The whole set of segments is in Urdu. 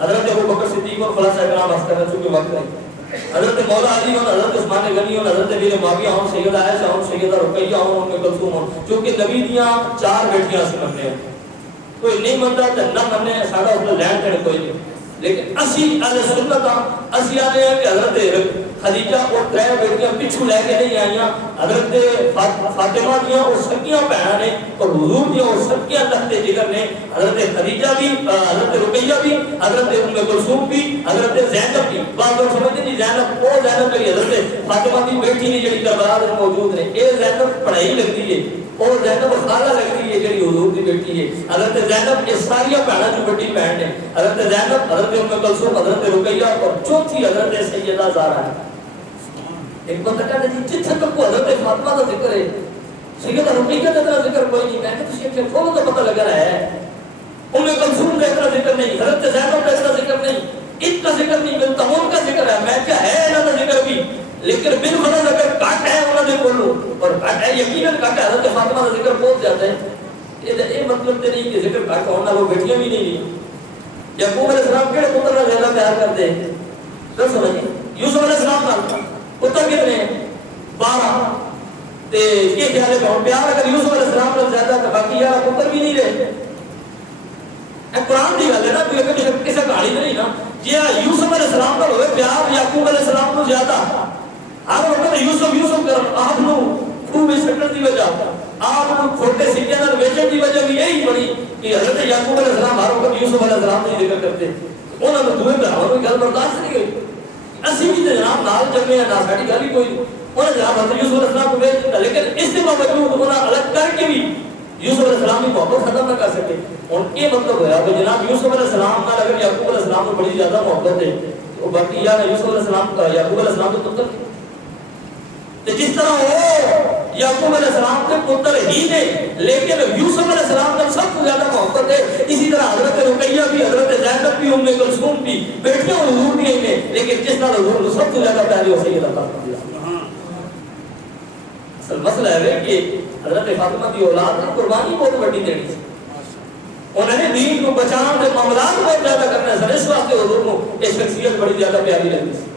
حضرت ابوبکر صدیق اور خلفائے کرام بات کرنا چونکہ وقت نہیں. حضرت مولا علی اور حضرت عثمان غنی اور حضرت امیر معاویہ اور سیدہ عائشہ اور سیدہ رقیہ اور ام کلثوم اور چونکہ نبی دیاں 4 بیٹیاں سے مننے ہیں. کوئی نہیں منتا تے نہ مننے ساڈا اوپر لین دین کوئی نہیں. لیکن اسی اہل سنت اسی آنے ہیں کہ حضرت خدیجہ اور 3 بیٹیاں پچھو لے کے نہیں آئیاں. حضرت فاطمہ دیاں اور سکیاں بہناں نے اور حضور دیاں اور سکیاں تخت جگر نے. حضرت خدیجہ بھی، حضرت رقیہ بھی، حضرت ام کلثوم بھی، حضرت زینب بھی. بعض لوگ سمجھتے ہیں زینب وہ زینب جڑی حضرت فاطمہ دی بیٹی نہیں جڑی کربلا میں موجود نے. اے زینب پڑھائی لگتی ہے اور زینب خالہ لگتی ہے جڑی حضور دی بیٹی ہے. حضرت زینب یہ ساری بہناں جو بڑی بہن ہے. حضرت زینب، حضرت ام کلثوم، حضرت رقیہ اور چوتھی حضرت سیدہ زہرا ہے. ایک بندہ کہتا جی جتھے تک حضرت فاطمہ کا ذکر ہے سیدہ رقیہ کا اتنا ذکر کوئی نہیں. میں کہ تسی کہ کھولو تو پتہ لگا رہا ہے. ام کلثوم کا اتنا ذکر نہیں، حضرت زینب کا اتنا ذکر نہیں، ان کا ذکر نہیں، بل تمام کا ذکر ہے. میں کیا ہے انہاں کا ذکر بھی، لیکن بالفرض اگر کٹ ہے انہاں دے کولوں اور کٹ ہے یقیناً کٹ ہے. حضرت فاطمہ کا ذکر بہت زیادہ ہے. یہ مطلب تے نہیں کہ ذکر کٹ ہونا وہ بیٹیاں بھی نہیں. یعقوب علیہ السلام کہڑے پتر نال زیادہ پیار کرتے ہیں؟ تو سمجھیں یوسف علیہ السلام نال پتر کتنے ہیں؟ 12. تے یہ خیال ہے کہ پیار اگر یوسف علیہ السلام نال زیادہ تو باقی یار پتر بھی نہیں رہے. اے قرآن دی گل ہے نا، کوئی کسی کہانی نہیں نا. جی یوسف علیہ السلام نال ہوئے پیار یعقوب علیہ السلام نال زیادہ. ہر وقت یوسف یوسف کر آپ نو خوب سٹن دی وجہ، آپ نو کھوٹے سکے نال بیچن دی وجہ بھی یہی بڑی کہ حضرت یعقوب علیہ السلام ہر وقت یوسف علیہ السلام کی ذکر کرتے. انہاں نو دوے بھراواں نو گل برداشت نہیں ہوئی. اسی بھی جناب نال جمے ہیں، نہ ساڈی گل ہی کوئی نہیں. انہاں جناب حضرت یوسف علیہ السلام کو بیچ دیتا، لیکن اس کے باوجود انہاں الگ کر کے بھی یوسف علیہ السلام کی محبت ختم نہ کر سکے. اور یہ مطلب ہوا کہ جناب یوسف علیہ السلام نال اگر یعقوب علیہ السلام کو بڑی زیادہ محبت ہے تو باقی یار یوسف علیہ السلام کا یعقوب علیہ السلام تو پتر جس طرح وہ یعقوب علیہ السلام کے پتر ہی نے، لیکن یوسف علیہ السلام کا سب سے زیادہ محبت ہے. اسی طرح حضرت رقیہ بھی، حضرت زینب بھی، ام کلثوم بھی بیٹیاں حضور بھی ہیں، لیکن جس طرح حضور کو سب سے زیادہ پیاری ہو سیدہ فاطمہ. اصل مسئلہ ہے کہ حضرت فاطمہ کی اولاد نے قربانی بہت بڑی دینی ہے. انہوں نے دین کو بچانے کے معاملات بہت زیادہ کرنا ہے. اس واسطے حضور کو یہ شخصیت بڑی زیادہ پیاری لگتی ہے.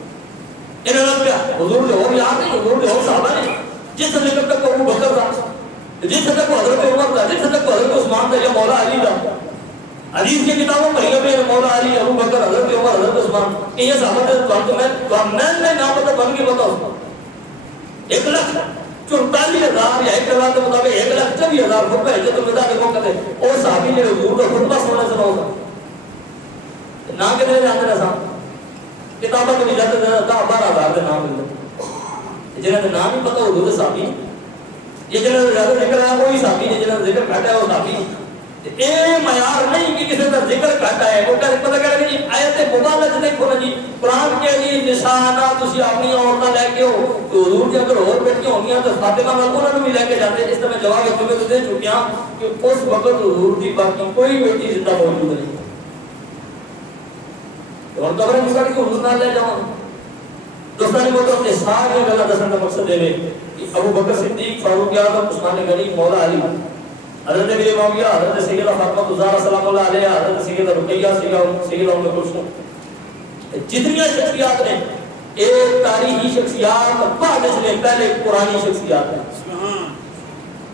انہوں نے کیا حضور جو اور یاد نہیں، حضور جو اور صحابہ نہیں، جس ذکر تک ابو بکر تھا، جس تک حضرت عمر تھا، جس تک حضرت عثمان تھا یا مولا علی تھا. حدیث کی کتابوں میں یہ بھی مولا علی، ابو بکر، حضرت عمر، حضرت عثمان، یہ صحابہ تو میں نام پتہ بن کے بتاؤ 1,44,000 یا 1,00,000 کے مطابق 1,24,000 خطبہ حجت الوداع کے موقع تے اور صحابی نے حضور کا خطبہ سننا سناؤ گا نہ کتنے جاندے نے صاحب کتابوں کے بھی جاتے 10-12,000 کے نام ملتے جنہاں کا نام ہی پتہ حضور صحابی. یہ جنہاں کا زیادہ ذکر ہے وہی صحابی نے، جنہاں کا ذکر گھٹ ہے وہ صحابی. اے معیار نہیں کہ کسی کا ذکر گھٹ ہے. وہ پتہ کہہ رہے کہ آیت مبارکہ دیکھو نا جی، قرآن کے جی نشانہ تسی اپنی عورتاں لے کے ہو تو حضور کے اگر اور بیٹیاں ہونگیاں تو فاطمہ نال انہاں نوں بھی لے کے جاتے. اس طرح جواب ایک تو دے چکے ہاں کہ اس وقت حضور دی باقی کوئی بیٹی زندہ موجود نہیں. اور تو اگر مجھے کہ حضور نال لے جاؤں دوستانی محترم نے ساری گلاں دسن کا مقصد ہے کہ ابو بکر صدیق، فاروق اعظم، عثمان غنی، مولا علی، حضرت امیر معاویہ، حضرت سیدہ فاطمہ الزہرا سلام اللہ علیہا، حضرت سیدہ رقیہ، سیدہ ام کلثوم، جتنی شخصیات نے ایک تاریخی شخصیات بعد اس نے پہلے قرآنی شخصیات ہیں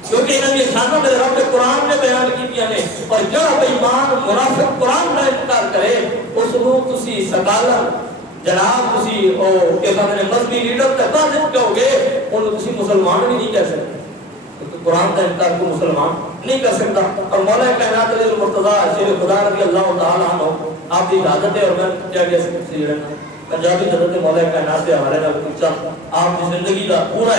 کیونکہ انہوں نے شانہ میرے رب قرآن نے بیان کی دیا نے. اور جب ایمان منافق قرآن کا انکار کرے اس کو تسی سکالر جناب تسی کہ مذہبی لیڈر تک بات کہو گے ان تسی مسلمان بھی نہیں کہہ سکتے کیونکہ قرآن کا انکار کو مسلمان نہیں کر سکتا. اور مولا کائنات علی المرتضیٰ شیر خدا رضی اللہ تعالیٰ عنہ آپ کی عادت ہے. اور میں کیا کہہ سکتے ہیں پنجابی حضرت مولا کائنات سے ہمارے نال پوچھا آپ کی زندگی کا پورا